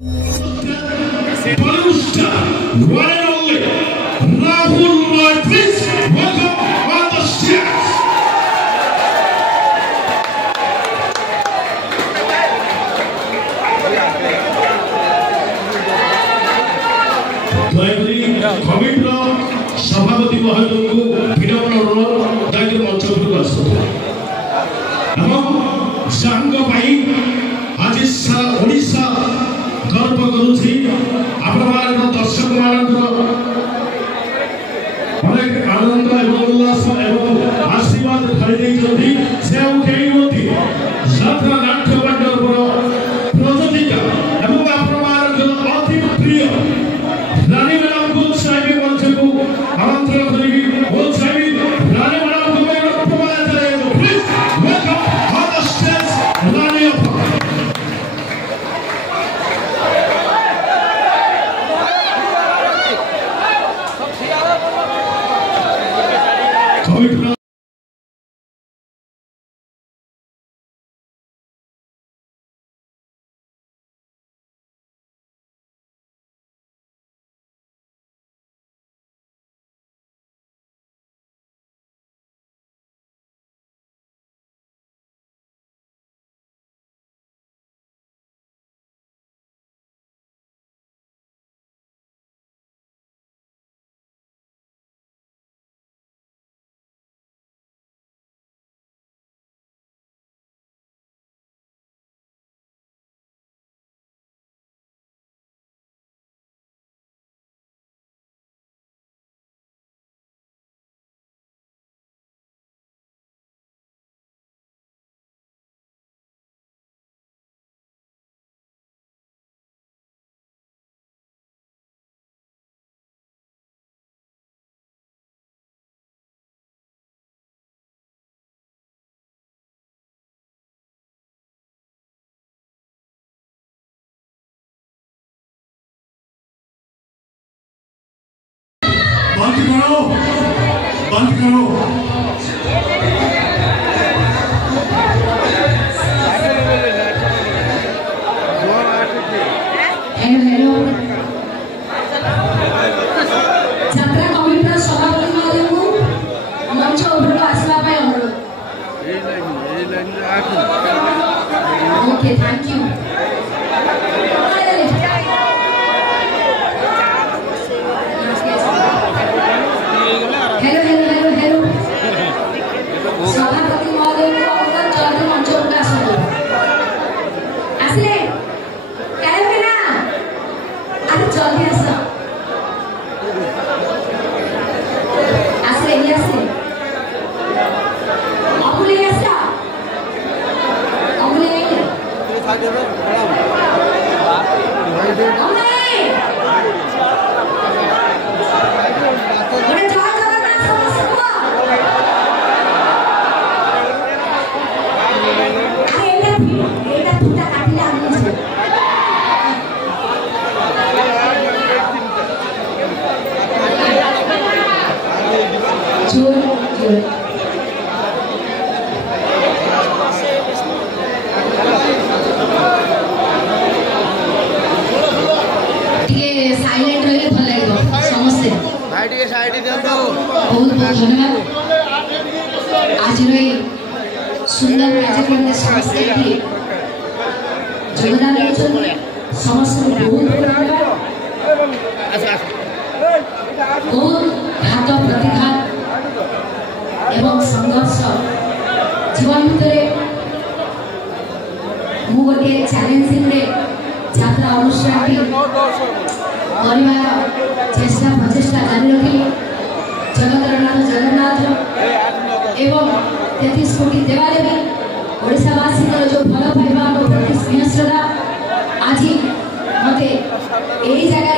One and only Rahul Roy, please welcome on the stage. कमिटर सभापति महोदय को विनम्र अनुरोध दायित्व मंच पर आसतु सांग आज सारा ओडिशा गर्व करुछि आपण दर्शक मान अनेक आनंद एवं उल्लास एवं आशीर्वाद धरी से यात्रा नाट्य मंडल प्रयोजिका एवं आपण अति प्रिय रानी मैडम को चाहिए मंच को आमंत्रण करेगी वो चाहिए रानी मैडम को मैं प्रमाण करेगा please welcome on the stage Rani Appa बंद करो हेलो यात्रा कमिटर सभापति महोदय को मंच उपरको आसवा पाए अनुरोध ओके थैंक यू सभापति महोदय को अनुरोध जल्दी मंच उपरको आसवा आसले काहे ना अरे जल्दी आस आसले ये आसले अबुले आसा अबुले साइलेंट रहे भल लगे समस्ते बहुत बहुत धन्यवाद आज सुंदर कार्यक्रम में समस्ते योगदान समस्त बहुत घात प्रतिघात एवं संघर्ष जीवन भितर मु गोटे चैलेंजिंग यात्रा अनुष्ठान चेष्टा प्रचेषा जारी रखी जगतरनाथ जगन्नाथ एवं 33 कोटी देवादेवी ओडिशावासी जो भल पाइबा प्रति स्नेह श्रद्धा आज मत यही जगह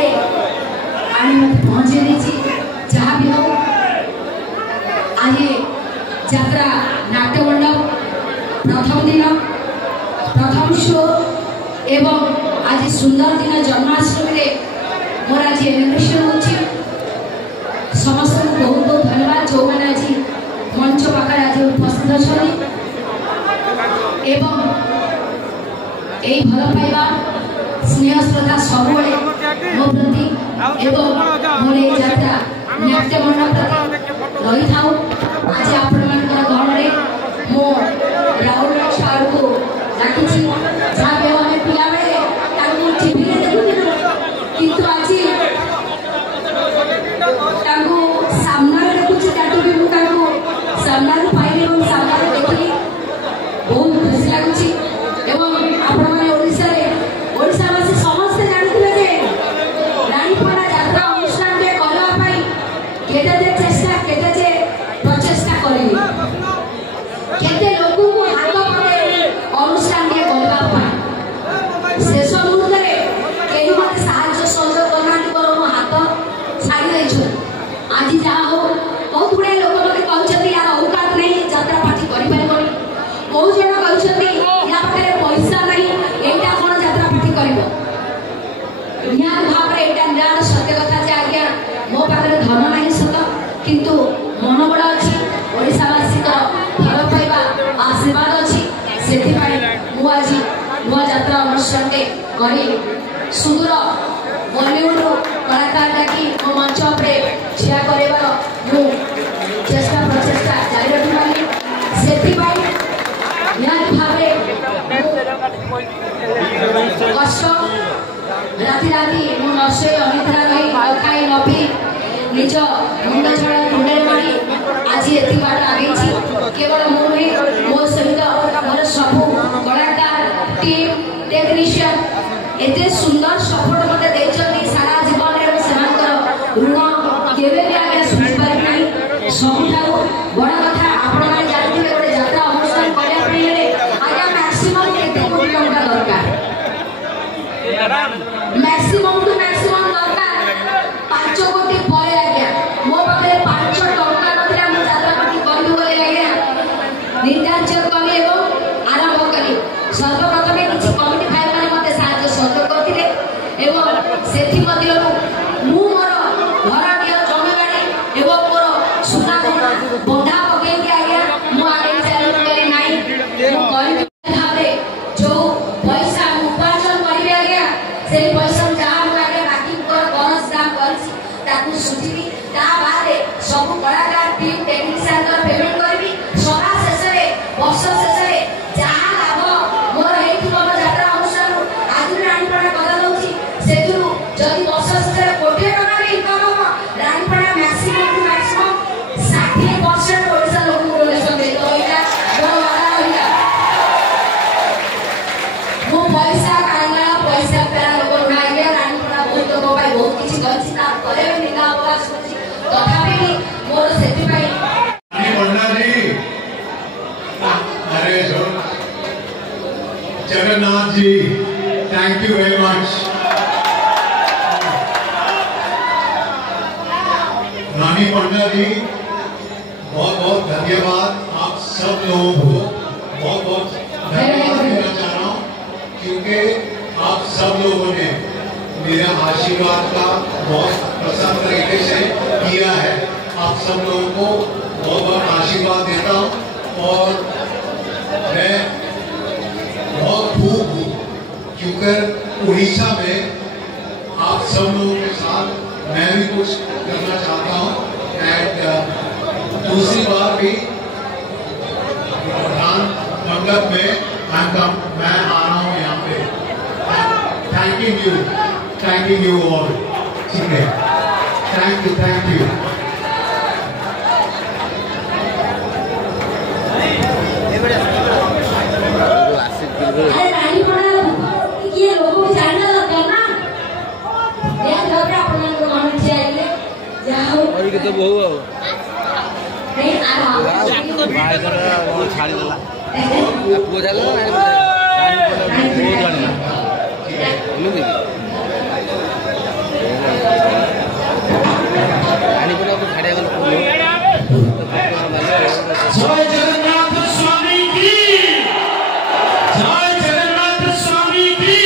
पहुंचे जहाँ भी हो आज यात्रा नाट्य मंडप प्रथम दिन प्रथम शो एवं आज सुंदर दिन जन्माष्टमी मोर आज एनिवर्सरी होची समस्त को बहुत बहुत धन्यवाद जो मैंने आज मंच पाखे आज उपस्थित अच्छा एवं यही भल पाइबा स्नेह श्रद्धा सब मो प्रति एवं मोर ये यात्रा नाट्य मंडल प्रति रही था। आज आपण गहण में मो राहुल सार को डाकी जहाँ भी आम पिला बेले टीवी देखुलु किंतु आज सामना देखुची टीवी मुझे सामना पाइली और सामना देखी बहुत खुशी लगुच। ओडावासी समस्ते जानते रानीपड़ा यात्रा अनुष्ठान करने चेष्टा के प्रचेषा करी लोक को हाथ पड़े अनुष्ठान करने शेष मुहूर्त कहीं मत साहय सहयोग करना मो हाथ छाड़ी आज जहाँ हो बहुत गुड़ाए लोक मैंने कहते यार औकात नहीं यात्रा पार्टी कर बहुत जन कहते या पाखे पैसा नहीं यहाँ कौन यात्रा पार्टी कर भाव में यहाँ निराट सत्य कथा आज्ञा मो पाखे धन नहीं सत किंतु मनोबल अच्छी ओडावासी भल पाइबा आशीर्वाद अच्छी से आज नुआ यात्रा अनुष्ठान कर सुदूर बॉलीवुड कलाकार डाकी मो मंच उपरे ठिया कर चेष्टा प्रचेषा जारी रखी से कष्ट राति राति नशे अनिद्रा रही न खाई न पी निज मुंड झड़ा मुंडे मारी आज एति बाट आगे केवल मुझे मो सहित मोर सब कलाकार टीम टेक्नीशियन एते सुंदर सपोर्ट मते देचनी सारा जीवन ऋण केवे भी आगे सुझी पारि नहीं। सबुठारु बड़ कथा आपण माने जानथिबे गोटे यात्रा अनुष्ठान करिया पहिले आज्ञा मैक्सिमम केते कोटी टंका दरकार मैक्सिमम टू मैक्सिमम दरकार 5 कोटी परे आज्ञा मो पाखे 5 टंका नथिला मो यात्रा पार्टी करिबो बोले आज्ञा निर्धार्य कमी एवं आरंभ करी सर्वप्रथमे किछि कमिटी फाइल माने मते साहाय्य सहयोग करथिले एवं सेथि मध्यरु मु मोर घरटिया जमी गाड़ी एवं मोर सुना बंधा पकई के आज्ञा मु आगे चैलेंज करी नाही मु गरीब भाबे जो पैसा उपार्जन करी आज्ञा से पैसा जहां मु आगे बाकी कर करस काम करछि ताकू सुझिबी ता बादे सब कलाकार टीम टेक्नीशियन कर पेमेंट करबी सभा शेष रे वर्ष शेष रे जहां लाभ मोर हेतु मोर यात्रा अनुष्ठान आज रानीपड़ा कदा दउछि सेतु जदि वर्ष शेष रे कोटी टका रे इनकम हो रानीपड़ा मैक्सिमम टू मैक्सिमम 60% ओडिसा लोक डोनेशन दे तो एटा बड़ वाला रहिला मो पैसा कांगला पैसा पेरा लोक ना गया रानीपड़ा बहुत लोक भाई बहुत किछि करछि ता करे निगा आवाज करछि तथापि मोर सेति भाई नहीं पढ़ना जी अरे Jagannath ji thank you very much. नानी पंडा जी बहुत बहुत धन्यवाद आप सब लोगों को बहुत बहुत धन्यवाद देना चाह रहा हूँ क्योंकि आप सब लोगों ने मेरा आशीर्वाद का बहुत प्रसन्न तरीके से किया है। आप सब लोगों को बहुत बहुत आशीर्वाद देता हूँ और मैं बहुत खूब हूँ क्योंकि उड़ीसा में आप सब लोगों के साथ मैं भी कुछ करना चाहता हूँ एंड दूसरी बार भी प्रधान मंडप में मैं आ रहा हूँ यहाँ पे थैंकिंग यू ऑल। ठीक है थैंक यू अरे रानीपड़ा ये लोगों को जानना दरकार ना या घर अपन को मन से आइले जाओ और के तो बहु नहीं आ भाई जरा वो छाड़ी देला आपको जाला रानीपड़ा बहुत जाने बोलो देखिए रानीपड़ा को छाड़े जय जगन्नाथ स्वामी की जय जगन्नाथ स्वामी की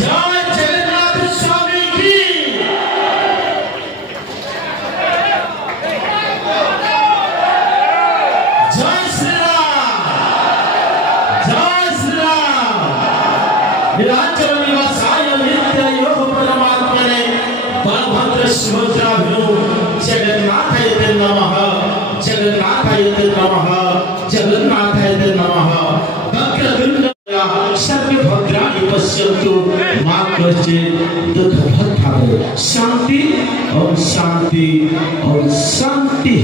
जय जगन्नाथ स्वामी की जय श्री राम निरांजन निवास जगन्नाथाय नमः जगन्नाथाय नमः जगन्नाथाय नमः वक्रतुण्ड सर्वभद्राणि पश्यन्तु मा कश्चित् दुःखभाग् भवेत्। शांति और शांति और शांति।